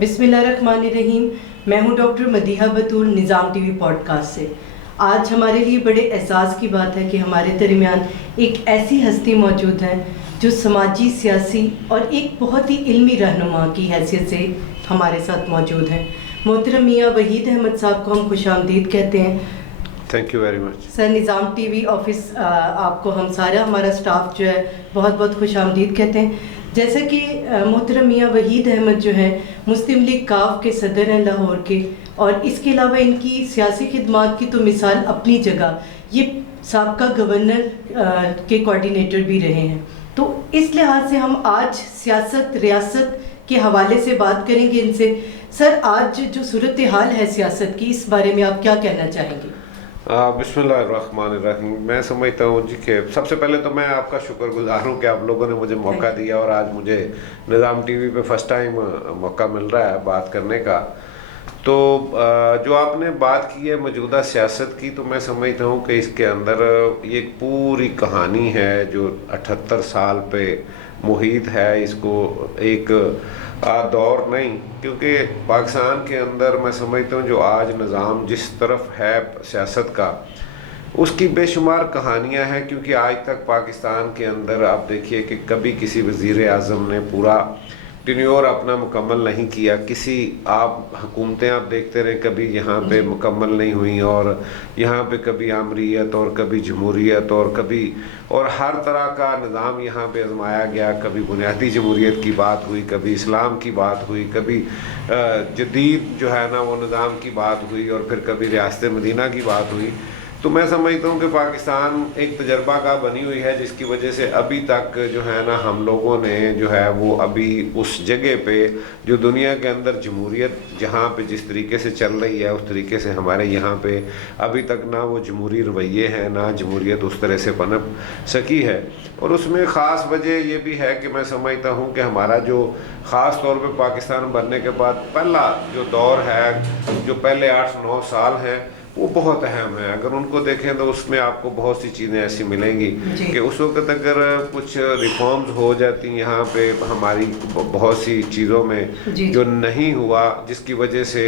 بسم اللہ الرحمن الرحیم. میں ہوں ڈاکٹر مدیحہ بطول نظام ٹی وی پوڈ کاسٹ سے. آج ہمارے لیے بڑے اعزاز کی بات ہے کہ ہمارے درمیان ایک ایسی ہستی موجود ہے جو سماجی، سیاسی اور ایک بہت ہی علمی رہنما کی حیثیت سے ہمارے ساتھ موجود ہیں. محترم میاں وحید احمد صاحب کو ہم خوش آمدید کہتے ہیں. تھینک یو ویری مچ سر. نظام ٹی وی آفس آپ کو ہم سارا ہمارا اسٹاف جو ہے بہت بہت خوش آمدید کہتے ہیں. جیسا کہ محترم میاں وحید احمد جو ہے مسلم لیگ کاف کے صدر ہیں لاہور کے، اور اس کے علاوہ ان کی سیاسی خدمات کی تو مثال اپنی جگہ. یہ سابقہ گورنر کے کوارڈینیٹر بھی رہے ہیں. تو اس لحاظ سے ہم آج سیاست، ریاست کے حوالے سے بات کریں گے ان سے. سر، آج جو صورتحال ہے سیاست کی، اس بارے میں آپ کیا کہنا چاہیں گے؟ بسم اللہ الرحمن الرحیم. میں سمجھتا ہوں جی کہ سب سے پہلے تو میں آپ کا شکر گزار ہوں کہ آپ لوگوں نے مجھے موقع دیا، اور آج مجھے نظام ٹی وی پہ فرسٹ ٹائم موقع مل رہا ہے بات کرنے کا. تو جو آپ نے بات کی ہے موجودہ سیاست کی، تو میں سمجھتا ہوں کہ اس کے اندر ایک پوری کہانی ہے جو 78 سال پہ محیط ہے. اس کو ایک دور نہیں، کیونکہ پاکستان کے اندر میں سمجھتا ہوں جو آج نظام جس طرف ہے سیاست کا، اس کی بے شمار کہانیاں ہیں. کیونکہ آج تک پاکستان کے اندر آپ دیکھیے کہ کبھی کسی وزیر اعظم نے پورا ٹینیور اپنا مکمل نہیں کیا. کسی آپ حکومتیں آپ دیکھتے رہے کبھی یہاں پہ مکمل نہیں ہوئیں، اور یہاں پہ کبھی آمریت اور کبھی جمہوریت اور ہر طرح کا نظام یہاں پہ آزمایا گیا. کبھی بنیادی جمہوریت کی بات ہوئی، کبھی اسلام کی بات ہوئی، کبھی جدید جو ہے نا وہ نظام کی بات ہوئی، اور پھر کبھی ریاست مدینہ کی بات ہوئی. تو میں سمجھتا ہوں کہ پاکستان ایک تجربہ کا بنی ہوئی ہے، جس کی وجہ سے ابھی تک جو ہے نا ہم لوگوں نے جو ہے وہ ابھی اس جگہ پہ جو دنیا کے اندر جمہوریت جہاں پہ جس طریقے سے چل رہی ہے، اس طریقے سے ہمارے یہاں پہ ابھی تک نہ وہ جمہوری رویے ہیں، نہ جمہوریت اس طرح سے پنپ سکی ہے. اور اس میں خاص وجہ یہ بھی ہے کہ میں سمجھتا ہوں کہ ہمارا جو خاص طور پہ پاکستان بننے کے بعد پہلا جو دور ہے، جو پہلے 8-9 سال ہیں، وہ بہت اہم ہے. اگر ان کو دیکھیں تو اس میں آپ کو بہت سی چیزیں ایسی ملیں گی کہ اس وقت اگر کچھ ریفارمز ہو جاتی یہاں پہ ہماری بہت سی چیزوں میں جو نہیں ہوا، جس کی وجہ سے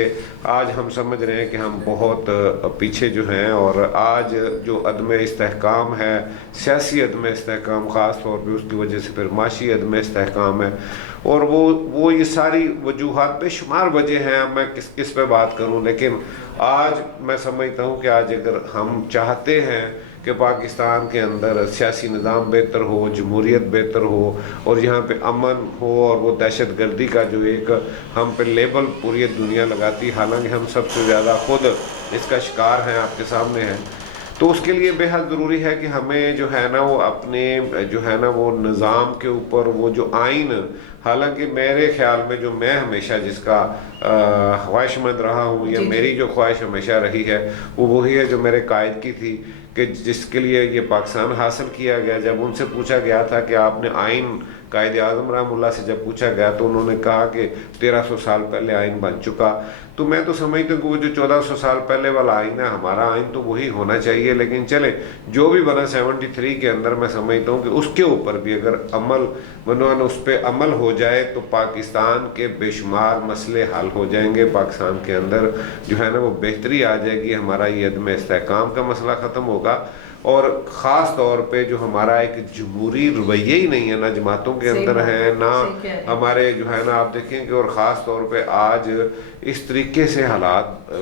آج ہم سمجھ رہے ہیں کہ ہم بہت پیچھے جو ہیں. اور آج جو عدم استحکام ہے، سیاسی عدم استحکام خاص طور پہ، اس کی وجہ سے پھر معاشی عدم استحکام ہے. اور وہ یہ ساری وجوہات بے شمار وجہ ہیں. اب میں کس پہ بات کروں، لیکن آج میں سمجھتا ہوں کہ آج اگر ہم چاہتے ہیں کہ پاکستان کے اندر سیاسی نظام بہتر ہو، جمہوریت بہتر ہو، اور یہاں پہ امن ہو، اور وہ دہشت گردی کا جو ایک ہم پہ لیبل پوری دنیا لگاتی، حالانکہ ہم سب سے زیادہ خود اس کا شکار ہیں، آپ کے سامنے ہیں. تو اس کے لیے بے حد ضروری ہے کہ ہمیں جو ہے نا وہ اپنے جو ہے نا وہ نظام کے اوپر وہ جو آئین، حالانکہ میرے خیال میں جو میں ہمیشہ جس کا خواہش مند رہا ہوں، یا میری جو خواہش ہمیشہ رہی ہے، وہ وہی ہے جو میرے قائد کی تھی، کہ جس کے لیے یہ پاکستان حاصل کیا گیا. جب ان سے پوچھا گیا تھا کہ آپ نے آئین، قائد اعظم رحمہ اللہ سے جب پوچھا گیا تو انہوں نے کہا کہ 1300 سال پہلے آئین بن چکا. تو میں تو سمجھتا ہوں کہ وہ جو 1400 سال پہلے والا آئین ہے، ہمارا آئین تو وہی ہونا چاہیے. لیکن چلے جو بھی بنا 73 کے اندر، میں سمجھتا ہوں کہ اس کے اوپر بھی اگر اس پہ عمل ہو جائے تو پاکستان کے بے شمار مسئلے حل ہو جائیں گے. پاکستان کے اندر جو ہے نا وہ بہتری آ جائے گی. ہمارا یہ عدم استحکام کا مسئلہ ختم ہوگا، اور خاص طور پہ جو ہمارا ایک جمہوری رویہ ہی نہیں ہے، نہ جماعتوں کے اندر ہیں، نہ ہمارے جو ہے نا آپ دیکھیں کہ، اور خاص طور پہ آج اس طریقے سے حالات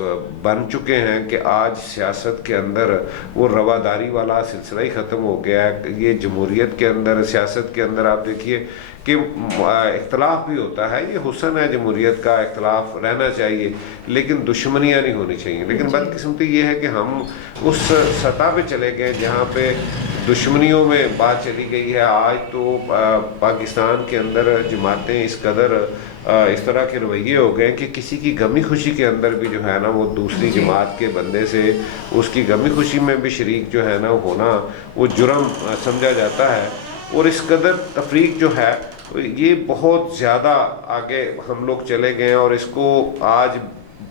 بن چکے ہیں کہ آج سیاست کے اندر وہ رواداری والا سلسلہ ہی ختم ہو گیا ہے. یہ جمہوریت کے اندر، سیاست کے اندر آپ دیکھیے کہ اختلاف بھی ہوتا ہے، یہ حسن ہے جمہوریت کا، اختلاف رہنا چاہیے، لیکن دشمنیاں نہیں ہونی چاہیے. لیکن بدقسمتی یہ ہے کہ ہم اس سطح پہ چلے گئے جہاں پہ دشمنیوں میں بات چلی گئی ہے. آج تو پاکستان کے اندر جماعتیں اس قدر اس طرح کے رویے ہو گئے کہ کسی کی غمی خوشی کے اندر بھی جو ہے نا وہ دوسری جماعت کے بندے سے اس کی غمی خوشی میں بھی شریک جو ہے نا ہونا وہ جرم سمجھا جاتا ہے. اور اس قدر تفریق جو ہے یہ بہت زیادہ آگے ہم لوگ چلے گئے ہیں، اور اس کو آج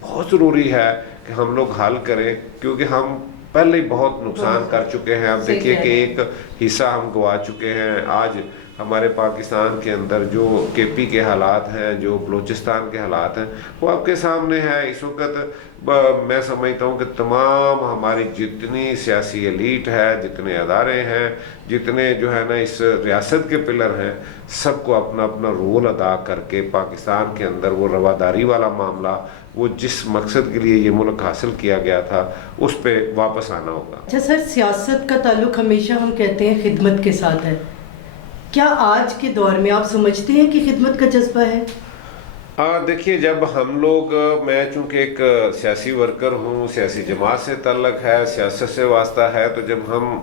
بہت ضروری ہے کہ ہم لوگ حل کریں، کیونکہ ہم پہلے ہی بہت نقصان کر چکے ہیں. اب دیکھیے کہ ایک حصہ ہم گوا چکے ہیں. آج ہمارے پاکستان کے اندر جو کے پی کے حالات ہیں، جو بلوچستان کے حالات ہیں، وہ آپ کے سامنے ہے اس وقت۔ میں سمجھتا ہوں کہ تمام ہماری جتنی سیاسی ایلیٹ ہے، جتنے ادارے ہیں، جتنے جو ہے نا اس ریاست کے پلر ہیں، سب کو اپنا اپنا رول ادا کر کے پاکستان کے اندر وہ رواداری والا معاملہ، وہ جس مقصد کے لیے یہ ملک حاصل کیا گیا تھا، اس پہ واپس آنا ہوگا۔ اچھا سر، سیاست کا تعلق ہمیشہ ہم کہتے ہیں خدمت کے ساتھ ہے، کیا آج کے دور میں آپ سمجھتے ہیں کہ خدمت کا جذبہ ہے؟ دیکھیے، جب ہم لوگ، میں چونکہ ایک سیاسی ورکر ہوں، سیاسی جماعت سے تعلق ہے، سیاست سے واسطہ ہے، تو جب ہم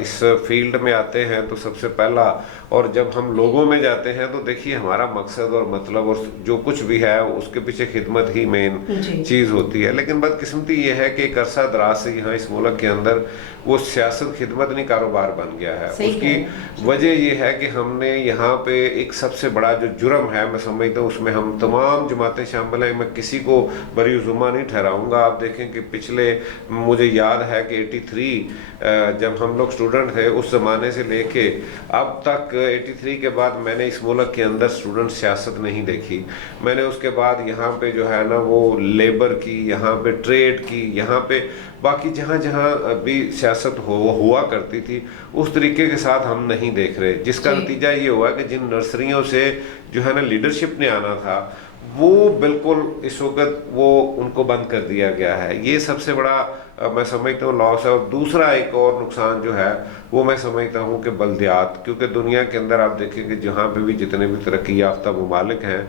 اس فیلڈ میں آتے ہیں تو سب سے پہلا، اور جب ہم لوگوں میں جاتے ہیں تو دیکھیے ہمارا مقصد اور مطلب اور جو کچھ بھی ہے اس کے پیچھے خدمت ہی مین چیز ہوتی ہے۔ لیکن بدقسمتی یہ ہے کہ ایک عرصہ دراز سے یہاں اس ملک کے اندر وہ سیاست خدمت نہیں کاروبار بن گیا ہے۔ اس کی وجہ یہ ہے کہ ہم نے یہاں پہ ایک سب سے بڑا جو جرم ہے، میں سمجھتا ہوں اس میں ہم تمام جماعتیں شامل ہیں، میں کسی کو بری ذمہ نہیں ٹھہراؤں گا۔ آپ دیکھیں کہ پچھلے، مجھے یاد ہے کہ 83 جب ہم لوگ اسٹوڈنٹ تھے، اس زمانے سے لے کے اب تک 83 کے بعد میں نے اس ملک کے اندر اسٹوڈنٹ سیاست نہیں دیکھی۔ میں نے اس کے بعد یہاں پہ جو ہے نا وہ لیبر کی، یہاں پہ ٹریڈ کی، یہاں پہ باقی جہاں جہاں بھی سیاست ہوا کرتی تھی، اس طریقے کے ساتھ ہم نہیں دیکھ رہے، جس کا نتیجہ یہ ہوا کہ جن نرسریوں سے جو ہے نا لیڈرشپ نے آنا تھا، وہ بالکل اس وقت وہ ان کو بند کر دیا گیا ہے۔ یہ سب سے بڑا میں سمجھتا ہوں لاس ہے۔ اور دوسرا ایک اور نقصان جو ہے وہ میں سمجھتا ہوں کہ بلدیات، کیونکہ دنیا کے اندر آپ دیکھیں کہ جہاں پہ بھی جتنے بھی ترقی یافتہ ممالک ہیں،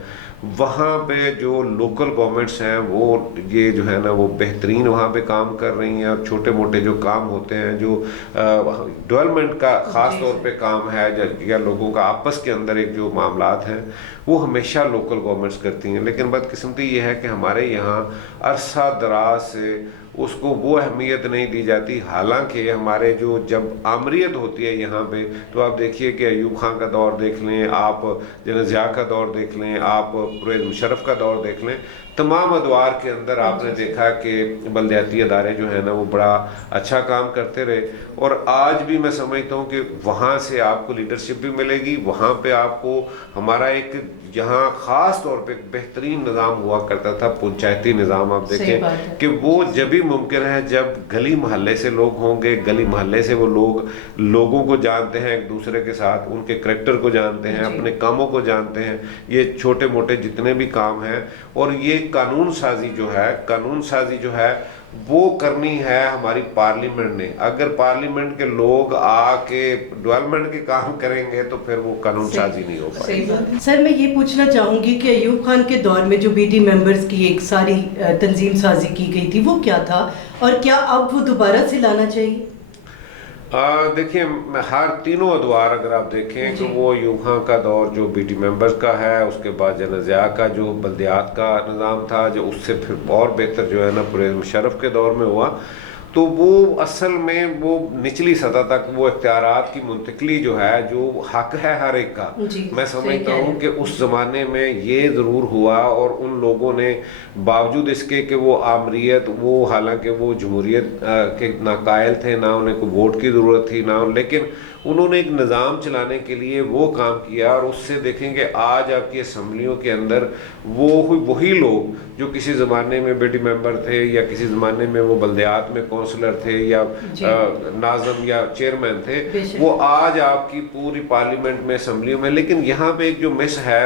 وہاں پہ جو لوکل گورنمنٹس ہیں وہ یہ جو ہے نا وہ بہترین وہاں پہ کام کر رہی ہیں، اور چھوٹے موٹے جو کام ہوتے ہیں، جو ڈیولپمنٹ کا خاص طور پہ کام ہے، یا لوگوں کا آپس کے اندر ایک جو معاملات ہیں، وہ ہمیشہ لوکل گورنمنٹس کرتی ہیں۔ لیکن بدقسمتی یہ ہے کہ ہمارے یہاں عرصہ دراز سے اس کو وہ اہمیت نہیں دی جاتی۔ حالانکہ ہمارے جو جب آمریت ہوتی ہے یہاں پہ، تو آپ دیکھیے کہ ایوب خان کا دور دیکھ لیں، آپ جنرل ضیاء کا دور دیکھ لیں، آپ پرویز مشرف کا دور دیکھ لیں، تمام ادوار کے اندر آپ نے دیکھا کہ بلدیاتی ادارے جو ہیں نا وہ بڑا اچھا کام کرتے رہے۔ اور آج بھی میں سمجھتا ہوں کہ وہاں سے آپ کو لیڈرشپ بھی ملے گی، وہاں پہ آپ کو ہمارا ایک یہاں خاص طور پہ بہترین نظام ہوا کرتا تھا، پنچایتی نظام۔ آپ دیکھیں کہ وہ جب ہی ممکن ہے جب گلی محلے سے لوگ ہوں گے، گلی محلے سے وہ لوگوں کو جانتے ہیں، ایک دوسرے کے ساتھ ان کے کریکٹر کو جانتے ہیں، اپنے کاموں کو جانتے ہیں، یہ چھوٹے موٹے جتنے بھی کام ہیں۔ اور یہ قانون سازی جو ہے وہ کرنی ہے ہماری پارلیمنٹ نے۔ اگر پارلیمنٹ کے لوگ آ کے ڈیولپمنٹ کے کام کریں گے تو پھر وہ قانون سازی نہیں ہو پائے گی۔ سر میں یہ پوچھنا چاہوں گی کہ ایوب خان کے دور میں جو بی ٹی ممبرز کی ایک ساری تنظیم سازی کی گئی تھی، وہ کیا تھا، اور کیا اب وہ دوبارہ سے لانا چاہیے؟ دیکھیں، ہر تینوں ادوار اگر آپ دیکھیں کہ وہ ایوب خان کا دور جو بی ٹی ممبرز کا ہے، اس کے بعد جنرل ضیاء کا جو بلدیات کا نظام تھا، جو اس سے پھر اور بہتر جو ہے نا پرویز مشرف کے دور میں ہوا، تو وہ اصل میں وہ نچلی سطح تک وہ اختیارات کی منتقلی جو ہے، جو حق ہے ہر ایک کا، میں سمجھتا ہوں کہ اس زمانے میں یہ ضرور ہوا۔ اور ان لوگوں نے باوجود اس کے کہ وہ آمریت، وہ حالانکہ وہ جمہوریت کے نہ قائل تھے، نہ انہیں کوئی ووٹ کی ضرورت تھی، نہ، لیکن انہوں نے ایک نظام چلانے کے لیے وہ کام کیا۔ اور اس سے دیکھیں کہ آج آپ کی اسمبلیوں کے اندر وہی لوگ جو کسی زمانے میں بیٹی ممبر تھے، یا کسی زمانے میں وہ بلدیات میں کونسلر تھے، یا ناظم یا چیئرمین تھے، وہ آج آپ کی پوری پارلیمنٹ میں، اسمبلیوں میں۔ لیکن یہاں پہ ایک جو مس ہے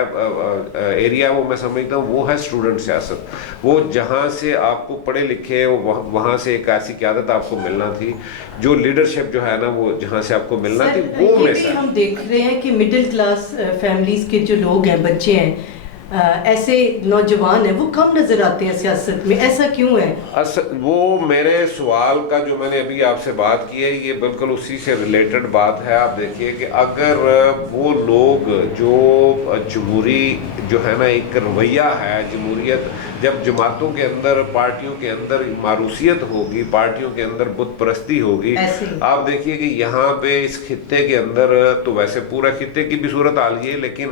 ایریا، وہ میں سمجھتا ہوں وہ ہے اسٹوڈنٹ سیاست۔ وہ جہاں سے آپ کو پڑھے لکھے، وہاں سے ایک ایسی قیادت آپ کو ملنا تھی، جو لیڈرشپ جو ہے نا وہ جہاں سے آپ کو ملنا تھی، وہ میں سے ہم دیکھ رہے ہیں کہ مڈل کلاس فیملیز کے جو لوگ ہیں، بچے ہیں، ایسے نوجوان ہیں، وہ کم نظر آتے ہیں سیاست میں، ایسا کیوں ہے؟ وہ میرے سوال کا جو میں نے ابھی آپ سے بات کی ہے، یہ بالکل اسی سے ریلیٹڈ بات ہے۔ آپ دیکھیے کہ اگر وہ لوگ جو جمہوری جو ہے نا ایک رویہ ہے، جمہوریت، جب جماعتوں کے اندر، پارٹیوں کے اندر ماروثیت ہوگی، پارٹیوں کے اندر بت پرستی ہوگی، آپ دیکھیے کہ یہاں پہ اس خطے کے اندر، تو ویسے پورا خطے کی بھی صورت حال یہ ہے، لیکن